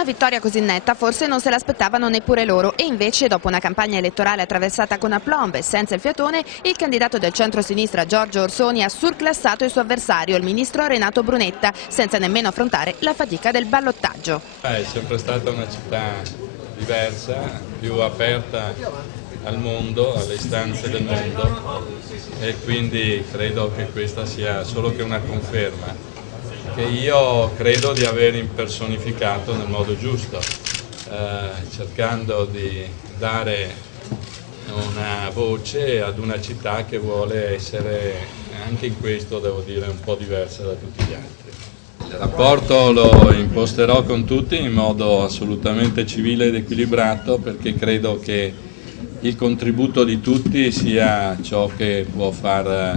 Una vittoria così netta forse non se l'aspettavano neppure loro e invece dopo una campagna elettorale attraversata con aplomb e senza il fiatone, il candidato del centro-sinistra Giorgio Orsoni ha surclassato il suo avversario, il ministro Renato Brunetta, senza nemmeno affrontare la fatica del ballottaggio. È sempre stata una città diversa, più aperta al mondo, alle istanze del mondo, e quindi credo che questa sia solo che una conferma che io credo di aver impersonificato nel modo giusto, cercando di dare una voce ad una città che vuole essere, anche in questo devo dire, un po' diversa da tutti gli altri. Il rapporto lo imposterò con tutti in modo assolutamente civile ed equilibrato, perché credo che il contributo di tutti sia ciò che può far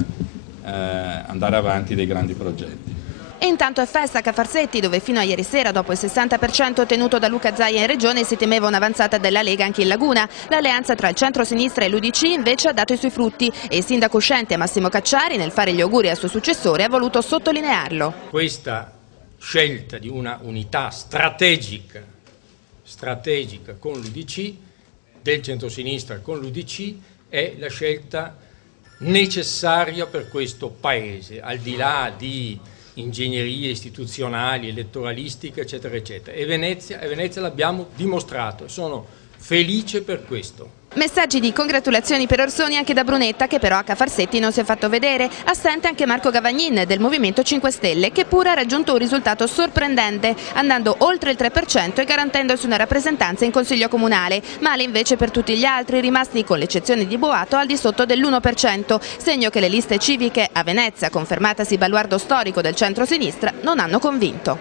andare avanti dei grandi progetti. E intanto è festa a Cafarsetti, dove fino a ieri sera, dopo il 60% ottenuto da Luca Zaia in regione, si temeva un'avanzata della Lega anche in Laguna. L'alleanza tra il centro-sinistra e l'UDC invece ha dato i suoi frutti e il sindaco uscente Massimo Cacciari, nel fare gli auguri al suo successore, ha voluto sottolinearlo. Questa scelta di una unità strategica con l'UDC, del centro-sinistra con l'UDC, è la scelta necessaria per questo Paese, al di là di ingegnerie istituzionali, elettoralistiche, eccetera, eccetera. E Venezia l'abbiamo dimostrato, sono felice per questo. Messaggi di congratulazioni per Orsoni anche da Brunetta, che però a Cafarsetti non si è fatto vedere. Assente anche Marco Gavagnin del Movimento 5 Stelle, che pure ha raggiunto un risultato sorprendente, andando oltre il 3% e garantendosi una rappresentanza in Consiglio Comunale. Male invece per tutti gli altri, rimasti con l'eccezione di Boato al di sotto dell'1%, segno che le liste civiche a Venezia, confermatasi baluardo storico del centro-sinistra, non hanno convinto.